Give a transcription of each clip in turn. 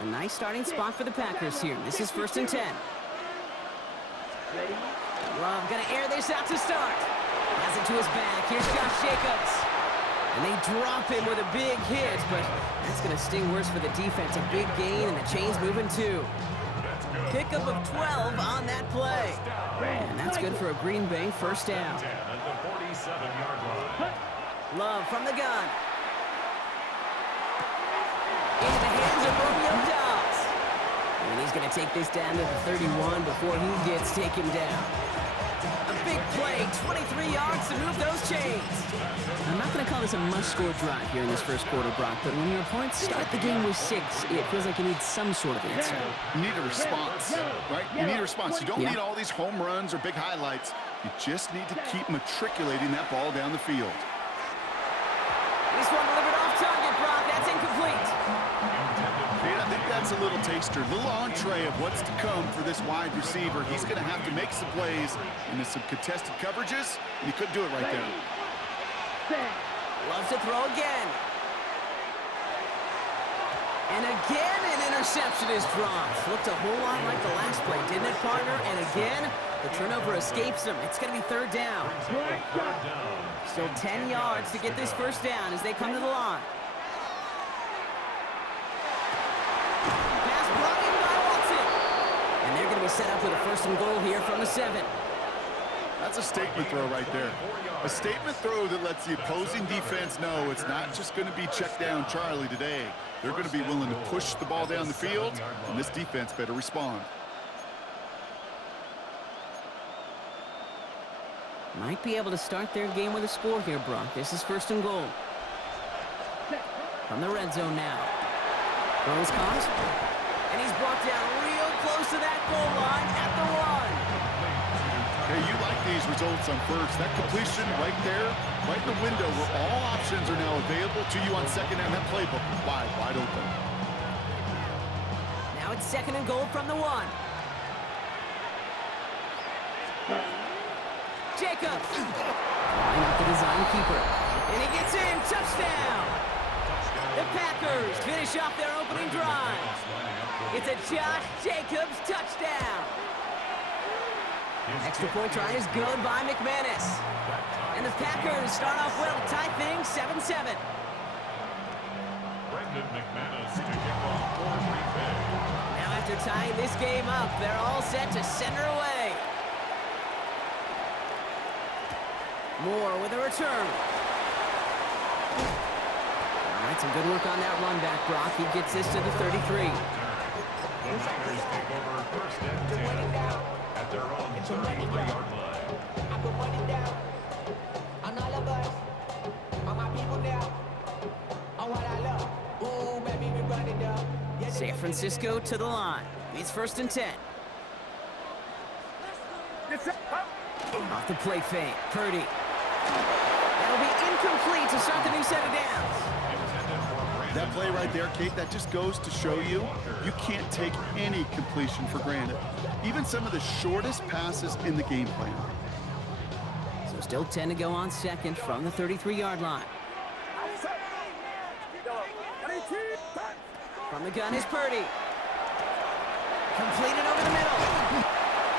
A nice starting spot for the Packers here. This is 1st and 10. Love gonna air this out to start. Has it to his back. Here's Josh Jacobs. And they drop him with a big hit, but that's gonna sting worse for the defense. A big gain, and the chain's moving too. Pickup of 12 on that play. And that's good for a Green Bay 1st down. Love from the gun. Into the hands of Romeo Dobbs. And he's going to take this down to the 31 before he gets taken down. A big play, 23 yards to move those chains. I'm not going to call this a must-score drive here in this first quarter, Brock, but when your opponents start the game with 6, it feels like you need some sort of answer. You need a response, right? You need a response. You don't need all these home runs or big highlights. You just need to keep matriculating that ball down the field. This one delivered off target, Brock. That's incomplete. And I think that's a little taster, a little entree of what's to come for this wide receiver. He's going to have to make some plays into some contested coverages, and he couldn't do it right there. Loves to throw again. And again, an interception is dropped. Looked a whole lot like the last play, didn't it, partner? And again, the turnover escapes him. It's going to be 3rd down. Still 10 yards to get this 1st down as they come to the line. Pass brought in by Watson. And they're going to be set up with a 1st and goal here from the 7. That's a statement throw right there. A statement throw that lets the opposing defense know it's not just going to be check down Charlie today. They're going to be willing to push the ball down the field, and this defense better respond. Might be able to start their game with a score here, Brock. This is 1st and goal. From the red zone now. Throw is caught. And he's brought down real close to that goal line at the 1. Hey, you like these results on 1st. That completion right there, right in the window where all options are now available to you on 2nd down. That playbook wide open. Now it's 2nd and goal from the 1. Jacobs. Line up the design keeper. And he gets in. Touchdown. The Packers finish off their opening drive. It's a Josh Jacobs touchdown. Extra point try is good by McManus. And the Packers start off well to tie things 7-7. Now after tying this game up, they're all set to send her away. Moore with a return. All right, some good work on that run back, Brock. He gets this to the 33. The Niners take over 1st and 10 at their own 33-yard line. I put money down on all of us, on my people now, on what I love. Ooh, baby, we run it down. San Francisco to the line. It's 1st and 10. Off the play fake. Purdy. That'll be incomplete to start the new set of downs. That play right there, Kate, that just goes to show you, you can't take any completion for granted. Even some of the shortest passes in the game plan. So still 10 to go on 2nd from the 33-yard line. From the gun is Purdy. Completed over the middle.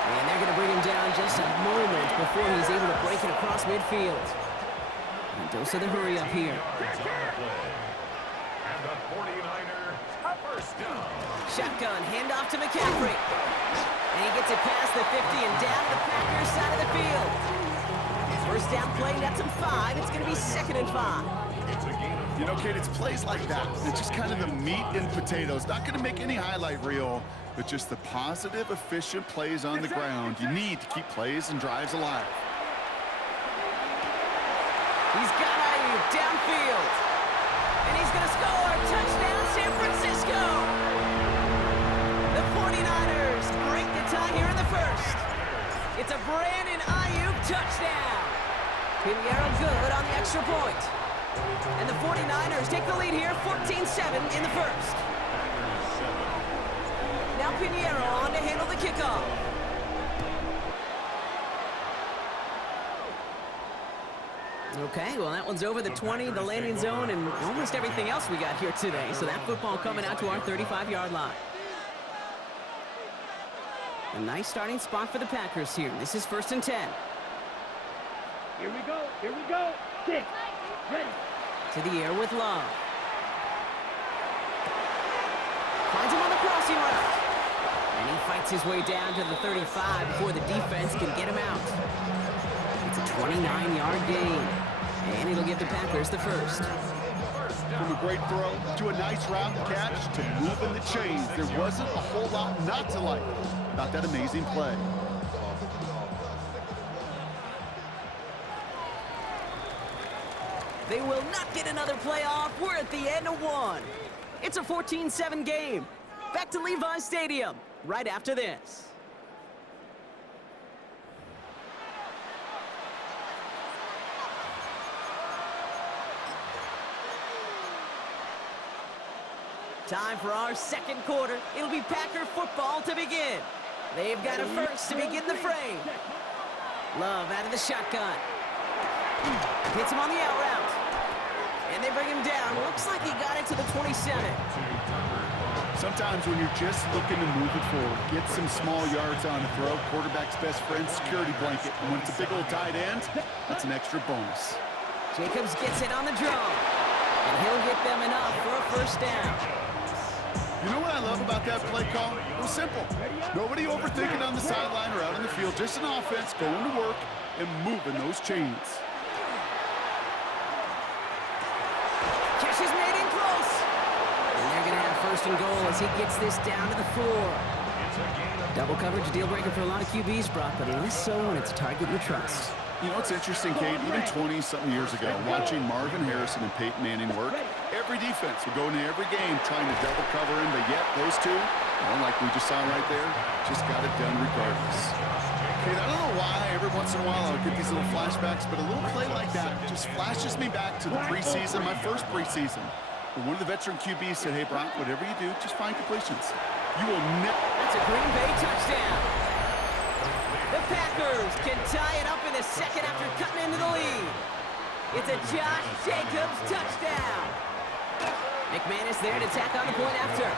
And they're going to bring him down just a moment before he's able to break it across midfield. And dose of the hurry up here. And the 49er, 1st down. Shotgun, handoff to McCaffrey. And he gets it past the 50 and down the Packers side of the field. 1st down play, that's him 5. It's going to be 2nd and 5. You know, Kate, it's plays like that. It's just kind of the meat and potatoes. Not going to make any highlight reel, but just the positive, efficient plays on the ground. You need to keep plays and drives alive. He's got Ayuk downfield. And he's going to score. Touchdown, San Francisco. The 49ers break the tie here in the 1st. It's a Brandon Ayuk touchdown. Pinheiro good on the extra point. And the 49ers take the lead here, 14-7 in the 1st. Now Pinheiro on to handle the kickoff. Okay, well, that one's over the 20, the landing zone, and almost everything else we got here today. So that football coming out to our 35-yard line. A nice starting spot for the Packers here. This is 1st and 10. Here we go. Here we go. 6. Ready. To the air with Love. Finds him on the crossing route. And he fights his way down to the 35 before the defense can get him out. It's a 29-yard gain. And it'll give the Packers the first. From a great throw to a nice route catch to moving the chains, there wasn't a whole lot not to like about that amazing play. They will not get another play off. We're at the end of one. It's a 14-7 game. Back to Levi's Stadium right after this. Time for our second quarter. It'll be Packer football to begin. They've got a first to begin the frame. Love out of the shotgun. Hits him on the out route. And they bring him down. Looks like he got it to the 27. Sometimes when you're just looking to move it forward, get some small yards on the throw, quarterback's best friend, security blanket. And when it's a big old tight end, that's an extra bonus. Jacobs gets it on the draw. And he'll get them enough for a first down. You know what I love about that play call? It was simple. Nobody overthinking on the sideline or out in the field. Just an offense going to work and moving those chains. Catch is made in close. And they're going to have first and goal as he gets this down to the 4. Double coverage deal breaker for a lot of QBs, Brock, but less so when it's a target you trust. You know, it's interesting, Kate, even 20-something years ago, watching Marvin Harrison and Peyton Manning work, every defense would go into every game trying to double cover him, but yet those two, well, like we just saw right there, just got it done regardless. Kate, I don't know why every once in a while I'll get these little flashbacks, but a little play like that just flashes me back to the preseason, my first preseason. When one of the veteran QBs said, hey, Brock, whatever you do, just find completions. You will never... That's a Green Bay touchdown. The Packers can tie it up in the second after cutting into the lead. It's a Josh Jacobs touchdown. McManus there to tack on the point after.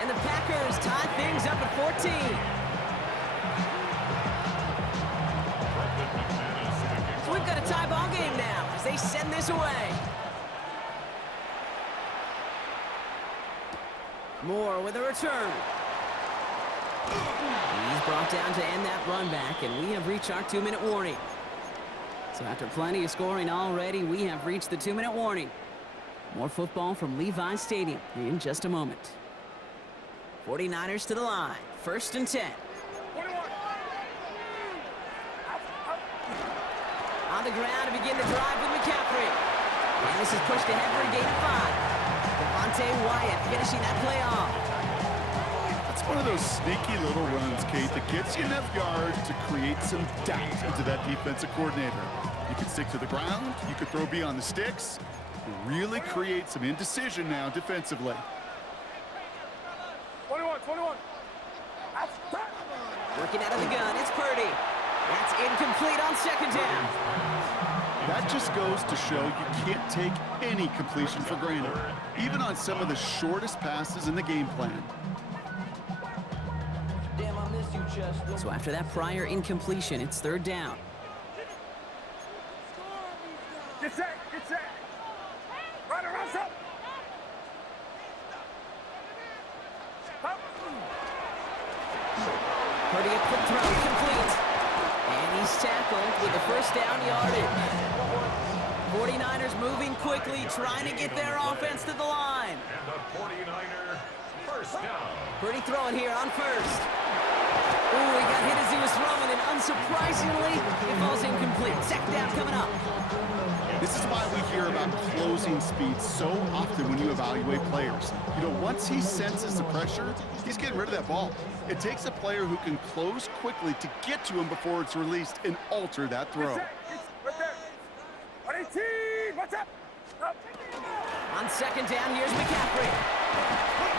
And the Packers tie things up at 14. So we've got a tie ball game now as they send this away. Moore with a return. He's brought down to end that run back, and we have reached our 2-minute warning. So after plenty of scoring already, we have reached the 2-minute warning. More football from Levi's Stadium in just a moment. 49ers to the line. 1st and 10. On the ground to begin the drive with McCaffrey. And this is pushed ahead for a gain of 5. Devontae Wyatt finishing that play off. It's one of those sneaky little runs, Kate, that gets you enough yards to create some doubt into that defensive coordinator. You can stick to the ground, you could throw beyond the sticks, really create some indecision now defensively. 21. Working out of the gun, it's Purdy. That's incomplete on second down. That just goes to show you can't take any completion for granted, even on some of the shortest passes in the game plan. Damn, I miss you, Chester. So after that prior incompletion, it's 3rd down. Get set. Right around up. Purdy a quick throw, complete. And he's tackled with the first down yardage. 49ers moving quickly, trying to get their offense to the line. And the 49er first down. Purdy throwing here on first. Ooh, he got hit as he was throwing, and unsurprisingly, it falls incomplete. Second down coming up. This is why we hear about closing speed so often when you evaluate players. You know, once he senses the pressure, he's getting rid of that ball. It takes a player who can close quickly to get to him before it's released and alter that throw. Right there. 18. What's up? On second down, here's McCaffrey.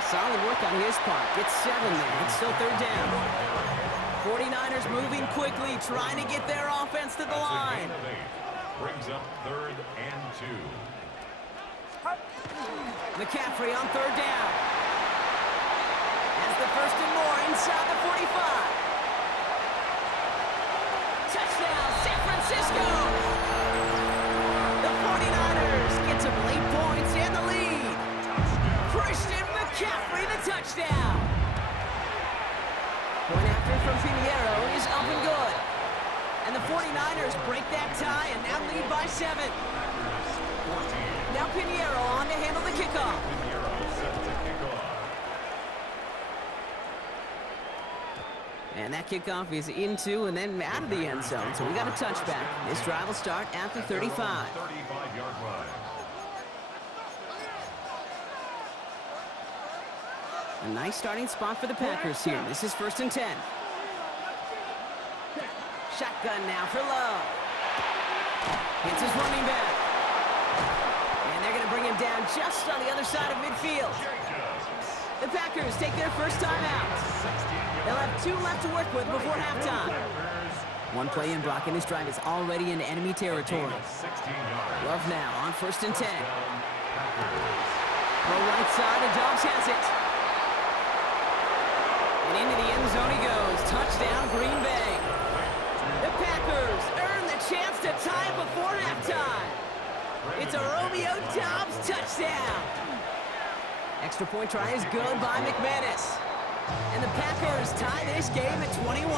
Solid work on his part. Gets 7 there. It's still 3rd down. 49ers moving quickly, trying to get their offense to the line. Brings up 3rd and 2. McCaffrey on 3rd down. Has the 1st and more inside the 45. Touchdown, San Francisco! The 49ers get some late points and the lead. Christian McCaffrey, the touchdown. Point after from Pinheiro is up and good. And the 49ers break that tie and now lead by 7. Now Pinheiro on to handle the kickoff. And that kickoff is into and then out of the end zone. So we got a touchback. This drive will start at the 35. 35-yard line. A nice starting spot for the Packers here. This is 1st and 10. Shotgun now for Love. Hits his running back. And they're going to bring him down just on the other side of midfield. The Packers take their first time out. They'll have 2 left to work with before halftime. One play in, Brock, and this drive is already into enemy territory. Love now on 1st and 10. Low right side, and Dobbs has it. And into the end zone he goes. Touchdown, Green Bay. The Packers earn the chance to tie before halftime. It's a Romeo Dobbs touchdown. Extra point try is good by McManus. And the Packers tie this game at 21.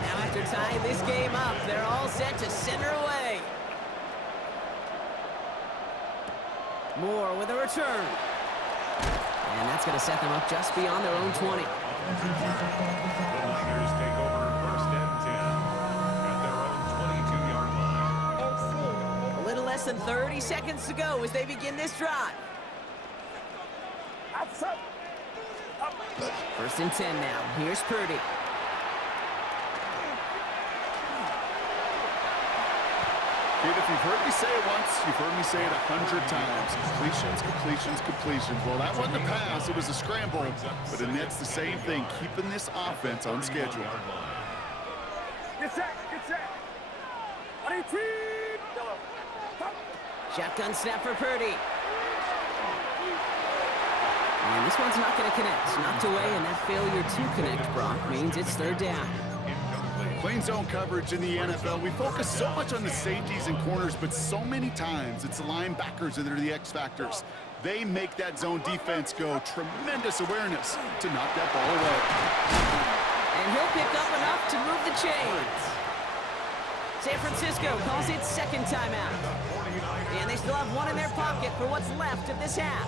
Now after tying this game up, they're all set to send her away. Moore with a return. And that's going to set them up just beyond their own 20. The Niners take over 1st and 10 at their own 22-yard line. A little less than 30 seconds to go as they begin this drive. 1st and 10 now. Here's Purdy. Kid, if you've heard me say it once, you've heard me say it 100 times. Completions, completions, completions. Well, that wasn't a pass. It was a scramble. But the Nets, the same thing, keeping this offense on schedule. Get set, get set. Shotgun snap for Purdy. And this one's not going to connect. Knocked away, and that failure to connect, Brock, means it's 3rd down. Plain zone coverage in the NFL, we focus so much on the safeties and corners, but so many times it's the linebackers that are the X factors. They make that zone defense go. Tremendous awareness to knock that ball away. And he'll pick up enough to move the chains. San Francisco calls it 2nd timeout. And they still have 1 in their pocket for what's left of this half.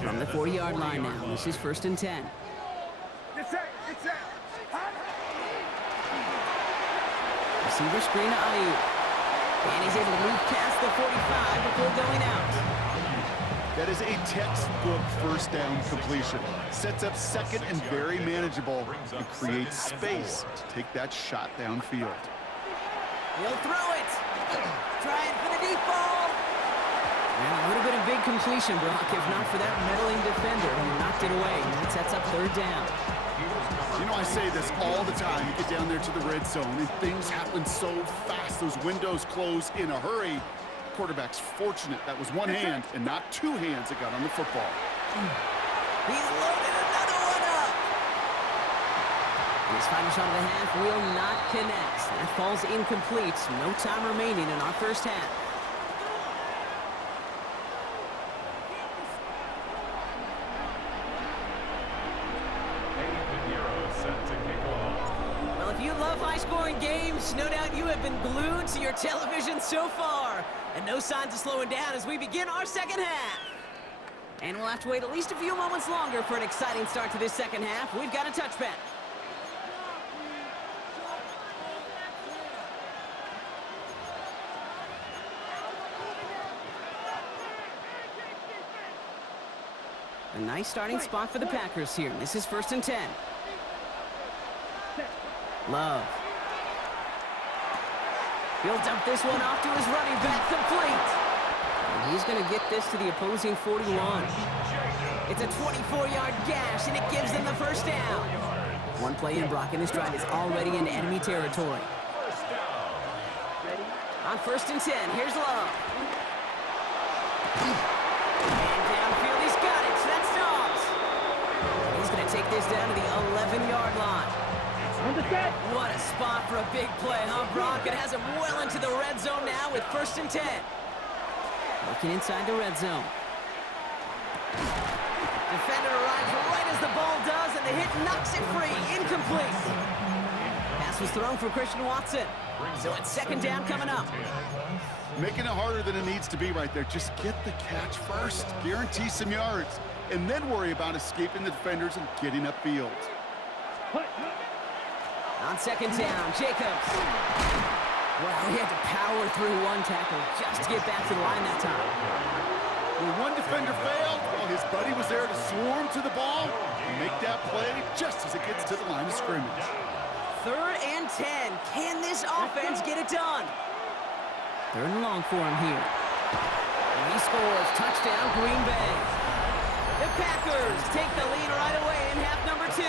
From the 40-yard line now, this is 1st and 10. Get set, get set. Receiver screen to Ayuk. And he's able to move past the 45 before going out. That is a textbook 1st down completion. Sets up 2nd and very manageable and creates space to take that shot downfield. He'll throw it. Trying for the deep ball. Well, it would have been a big completion, Brock, if not for that meddling defender who knocked it away. And that sets up 3rd down. You know, I say this all the time. You get down there to the red zone, and things happen so fast. Those windows close in a hurry. The quarterback's fortunate that was 1 hand and not 2 hands that got on the football. He's loaded another one up. And his final shot of the half will not connect. That falls incomplete. No time remaining in our first half. Well, if you love high-scoring games, no doubt you have been glued to your television so far. And no signs of slowing down as we begin our second half. And we'll have to wait at least a few moments longer for an exciting start to this second half. We've got a touchback. A nice starting spot for the Packers here. This is 1st and 10. Love. He'll dump this one off to his running back, complete. And he's going to get this to the opposing 41. It's a 24-yard gash, and it gives them the first down. One play in, Brock, and this drive is already into enemy territory. On 1st and 10, here's Love. And downfield, he's got it. So that's Dobbs. He's going to take this down to the 11-yard line. What a spot for a big play, huh, Brock? It has him well into the red zone now with 1st and 10. Looking inside the red zone. Defender arrives right as the ball does, and the hit knocks it free. Incomplete. Pass was thrown for Christian Watson. So it's 2nd down coming up. Making it harder than it needs to be right there. Just get the catch first. Guarantee some yards. And then worry about escaping the defenders and getting upfield. On 2nd down, Jacobs. Well, he had to power through one tackle just to get back to the line that time. When one defender failed, well, his buddy was there to swarm to the ball and make that play just as it gets to the line of scrimmage. 3rd and 10. Can this offense get it done? 3rd and long for him here. And he scores. Touchdown, Green Bay. The Packers take the lead right away in half number 2.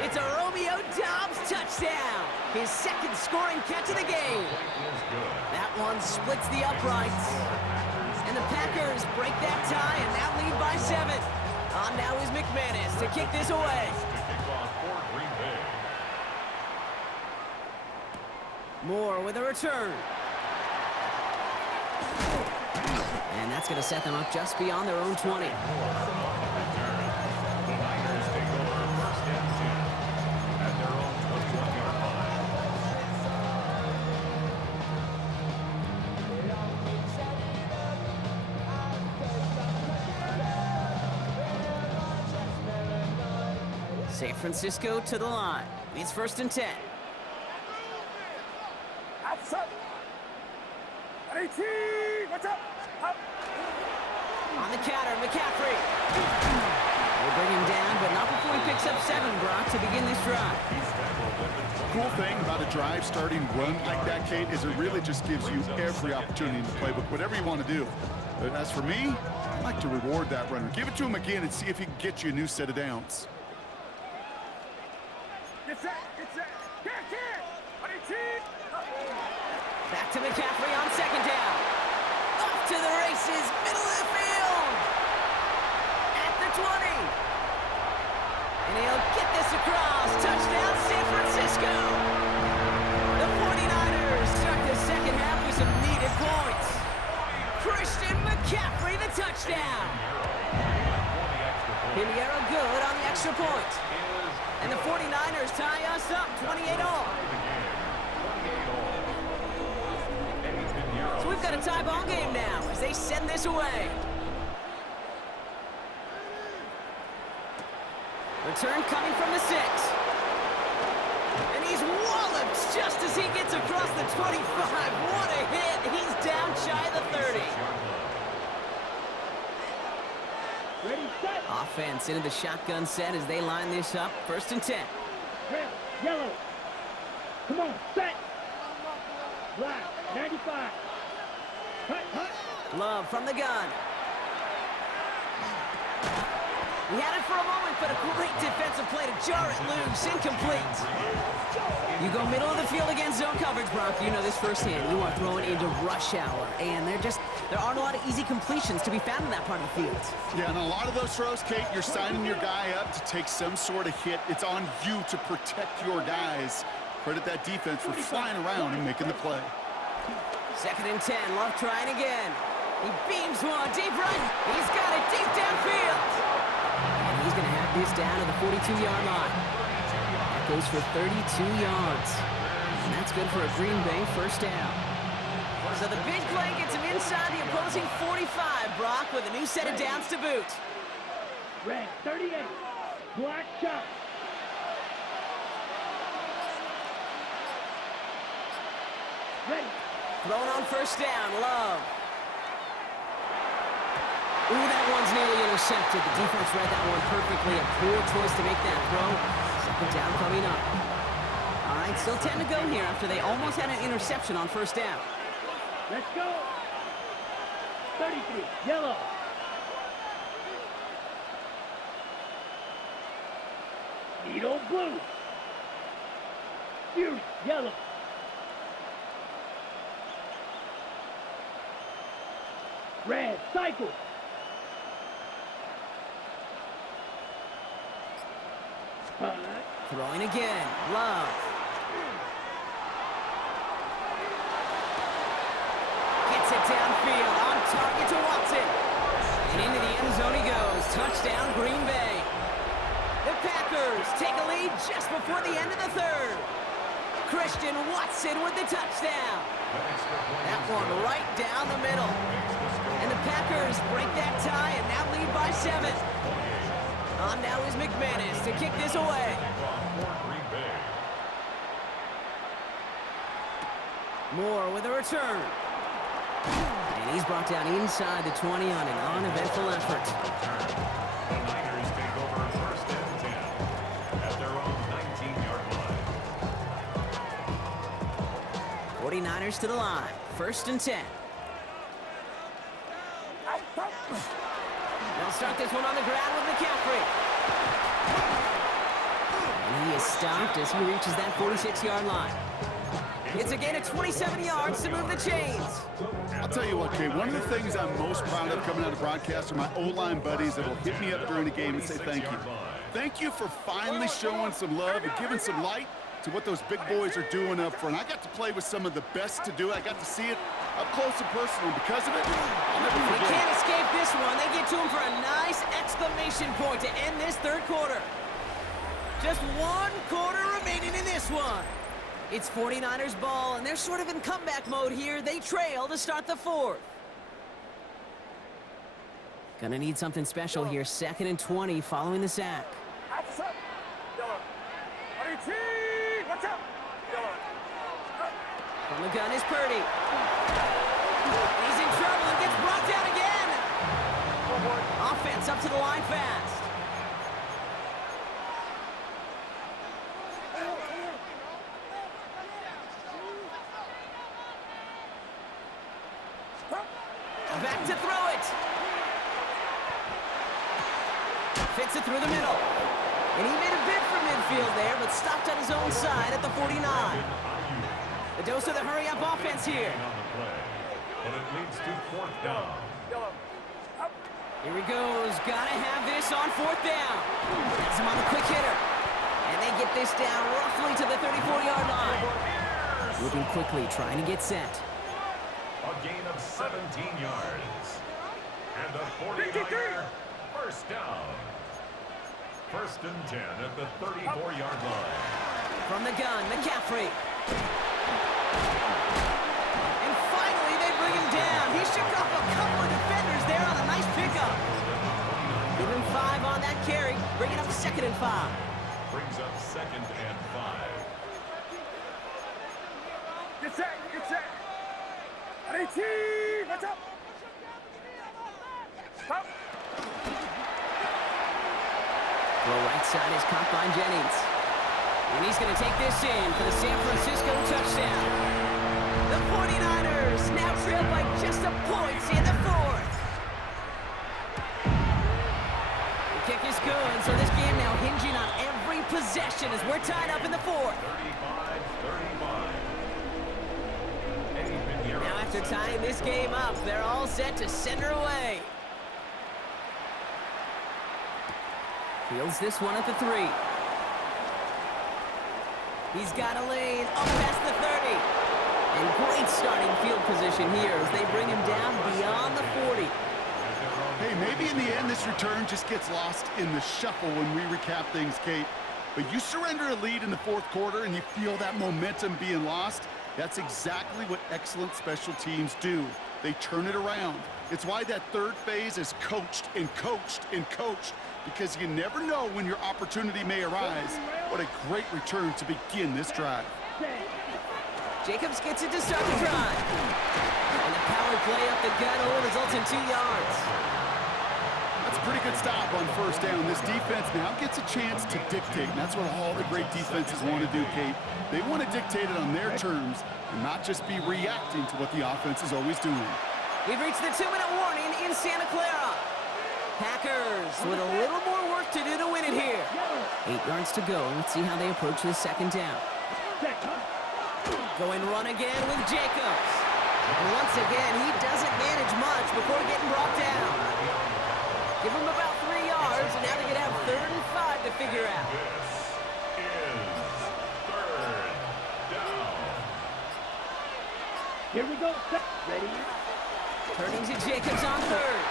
It's a Romeo Dobbs touchdown. His 2nd scoring catch of the game. That one splits the uprights. And the Packers break that tie and now lead by 7. On now is McManus to kick this away. Moore with a return. And that's going to set them up just beyond their own 20. San Francisco to the line. It's 1st and 10. On the counter, McCaffrey. They bring him down, but not before he picks up 7, Brock, to begin this drive. Cool thing about a drive starting run like that, Kate, is it really just gives you every opportunity in the playbook, whatever you want to do. But as for me, I like to reward that runner. Give it to him again and see if he can get you a new set of downs. Back to McCaffrey on 2nd down. Off to the races, middle of the field. At the 20. And he'll get this across. Touchdown, San Francisco. The 49ers start the 2nd half with some needed points. Christian McCaffrey, the touchdown. Pinheiro good on the extra point. And the 49ers tie us up 28-all. So we've got a tie ball game now as they send this away. Return coming from the 6. And he's walloped just as he gets across the 25. What a hit. He's down shy of the 30. Ready, set. Offense into the shotgun set as they line this up. 1st and 10. Red, yellow. Come on, set. Black, 95. Cut. Love from the gun. He had it for a moment, but a great defensive play to jar it loose. Incomplete. You go middle of the field against zone coverage, Brock. You know this firsthand. You are throwing into rush hour, and there aren't a lot of easy completions to be found in that part of the field. Yeah, and a lot of those throws, Kate, you're signing your guy up to take some sort of hit. It's on you to protect your guys. Credit that defense for flying around and making the play. 2nd and 10. Love trying again. He beams one deep right. He's got it deep downfield. And he's going to have this down to the 42-yard line. That goes for 32 yards. And that's good for a Green Bay 1st down. So the big play gets him inside the opposing 45, Brock, with a new set of downs to boot. Red, 38. Black shot. Ready. Thrown on 1st down, Love. Ooh, that one's nearly intercepted. The defense read that one perfectly. A poor choice to make that throw. 2nd down coming up. All right, still 10 to go here after they almost had an interception on 1st down. Let's go. 33, yellow. Needle blue. Fierce yellow. Red cycle. Punt. Throwing again. Love. Gets it downfield. On target to Watson. And into the end zone he goes. Touchdown, Green Bay. The Packers take a lead just before the end of the third. Christian Watson with the touchdown. That one right down the middle. And the Packers break that tie and now lead by 7. On now is McManus to kick this away. Moore with a return. And he's brought down inside the 20 on an uneventful effort. The Niners take over first and 10 at their own 19-yard line. 49ers to the line. First and 10. They'll start this one on the ground with McCaffrey. And he is stopped as he reaches that 46-yard line. It's a gain of 27 yards to move the chains. I'll tell you what, Kate, one of the things I'm most proud of coming out of broadcast are my O-line buddies that will hit me up during the game and say thank you. Thank you for finally showing some love and giving some light to what those big boys are doing up front. I got to play with some of the best to do it. I got to see it up close and personal. Because of it, I'll never They forget. can't escape this one. They get to him for a nice exclamation point to end this third quarter. Just one quarter remaining in this one. It's 49ers ball, and they're sort of in comeback mode here. They trail to start the fourth. Gonna need something special here. 2nd and 20 following the sack. From the gun is Purdy. He's in trouble and gets brought down again. Offense up to the line fast. Back to throw it. Fits it through the middle. And he made a bid for midfield there, but stopped on his own side at the 49. The dose of the hurry-up offense here. But it leads to 4th down. Here he goes. Gotta have this on 4th down. Has him on the quick hitter. And they get this down roughly to the 34-yard line. Moving quickly, trying to get set. A gain of 17 yards. And a 49er first down. 1st and 10 at the 34-yard line. From the gun, McCaffrey. And finally, they bring him down. He shook off a couple of defenders there on a nice pickup. Give him 5 on that carry, bringing up 2nd and 5. Brings up 2nd and 5. Get set, get set. 18, what's up? Stop. Throw right side is caught by Jennings. And he's going to take this in for the San Francisco touchdown. The 49ers now trail by just a point in the fourth. The kick is good, so this game now hinging on every possession as we're tied up in the fourth. 35-35. Now after tying this game up, they're all set to send her away. Fields this one at the 3. He's got a lane up past the 30. And great starting field position here as they bring him down beyond the 40. Hey, maybe in the end this return just gets lost in the shuffle when we recap things, Kate. But you surrender a lead in the 4th quarter and you feel that momentum being lost. That's exactly what excellent special teams do. They turn it around. It's why that third phase is coached and coached and coached, because you never know when your opportunity may arise. What a great return to begin this drive. Jacobs gets it to start the drive. And the power play up the gut only results in 2 yards. That's a pretty good stop on 1st down. This defense now gets a chance to dictate, and that's what all the great defenses want to do, Kate. They want to dictate it on their terms and not just be reacting to what the offense is always doing. We've reached the 2-minute warning in Santa Clara. Packers with a little more work to do to win it here. 8 yards to go. Let's see how they approach this second down. Going run again with Jacobs. And once again, he doesn't manage much before getting brought down. Give him about 3 yards, and now they're going to have 3rd and 5 to figure out. This is 3rd down. Here we go. Ready? Turning to Jacobs on 3rd.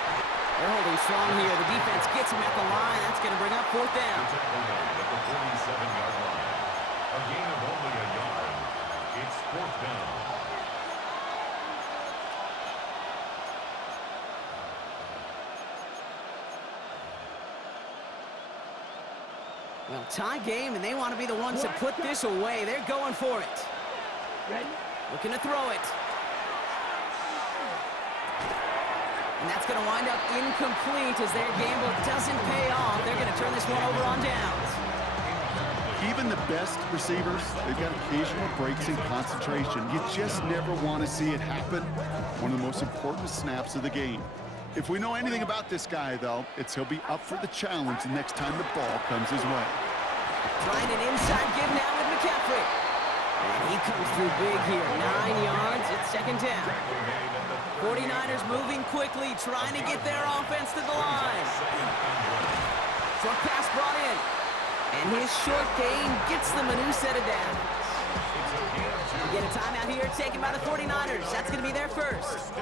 They're holding strong here. The defense gets him at the line. That's going to bring up 4th down. Tackle made at the 47-yard line. A gain of only a yard. It's 4th down. Well, tie game, and they want to be the ones that put this away. They're going for it. Ready? Looking to throw it. And that's going to wind up incomplete as their gamble doesn't pay off. They're going to turn this one over on downs. Even the best receivers, they've got occasional breaks in concentration. You just never want to see it happen. One of the most important snaps of the game. If we know anything about this guy, though, it's he'll be up for the challenge the next time the ball comes his way. Trying an inside give now with McCaffrey. And he comes through big here. 9 yards. It's second down. 49ers moving quickly, trying to get their offense to the line. Short pass brought in. And his short gain gets them a new set of downs. We get a timeout here taken by the 49ers. That's going to be their first.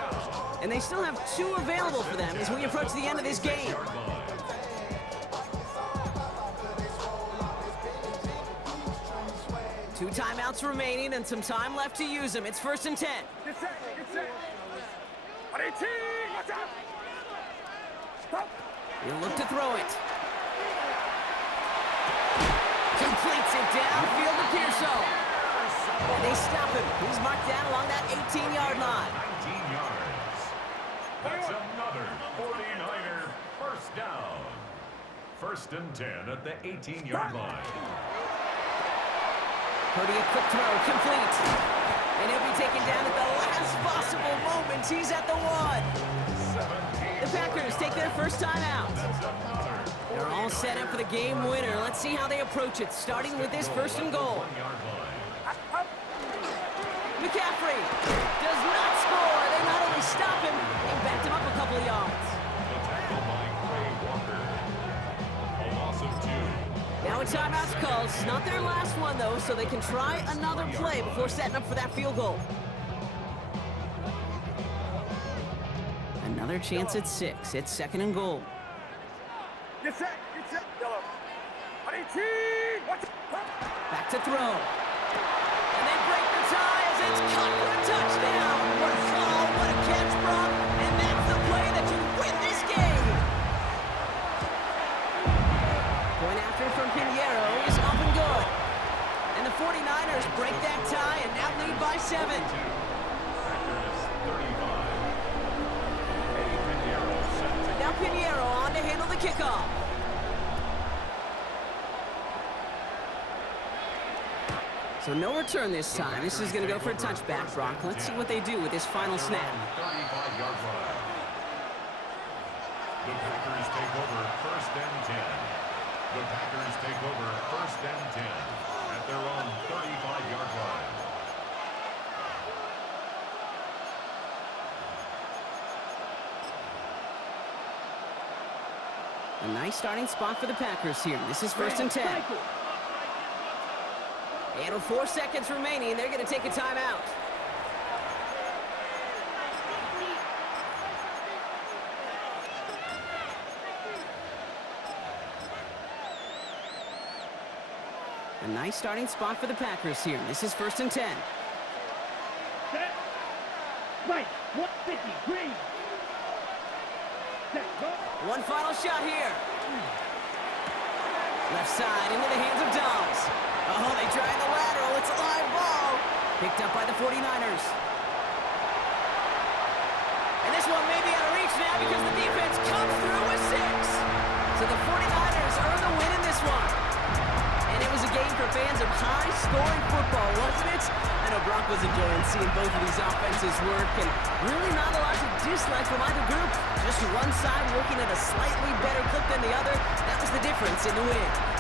And they still have 2 available for them as we approach the end of this game. Two timeouts remaining and some time left to use them. It's 1st and 10. Get set. Get set. 18. Watch out. Stop. He'll look to throw it. Completes it downfield to Pearson. And they stop him. He's marked down along that 18-yard line. 19 yards. That's another 49er first down. 1st and 10 at the 18-yard line. Purdy, a quick throw, complete. And he'll be taken down at the last possible moment. He's at the 1. The Packers take their first time out. They're all set up for the game winner. Let's see how they approach it, starting with this 1st and goal. McCaffrey does not score. They not only stop him, they backed him up a couple of yards. The tackle by Quay Walker. A loss of 2. Now a timeout's called. It's not their last one, though, so they can try another play before setting up for that field goal. Another chance at 6. It's 2nd and goal. Get set. Get set. Yellow. 18. Watch out. Back to throw. And they break the tie as it's caught for a touchdown. What a call, what a catch, Brock. And that's the play that you win this game. Going after from Pinheiro is up and good. And the 49ers break that tie and now lead by 7. Now Pinheiro on to handle the kickoff. So no return this time. This is going to go for a touchback, Brock. Let's see what they do with this final snap. 35-yard line. The Packers take over 1st and 10. The Packers take over 1st and 10 at their own 35-yard line. A nice starting spot for the Packers here. This is 1st and 10. And with 4 seconds remaining, they're going to take a timeout. A nice starting spot for the Packers here. This is 1st and 10. Set. Right. 150. Green. Set. Go. One final shot here. Left side into the hands of Dobbs. Oh, they drive the lateral. It's a live ball. Picked up by the 49ers. And this one may be out of reach now because the defense comes through with 6. So the 49ers earn the win in this one. And it was a game for fans of high-scoring football, wasn't it? A know Broncos enjoying seeing both of these offenses work, and really not a lot to dislike from either group. Just one side working at a slightly better clip than the other. That was the difference in the win.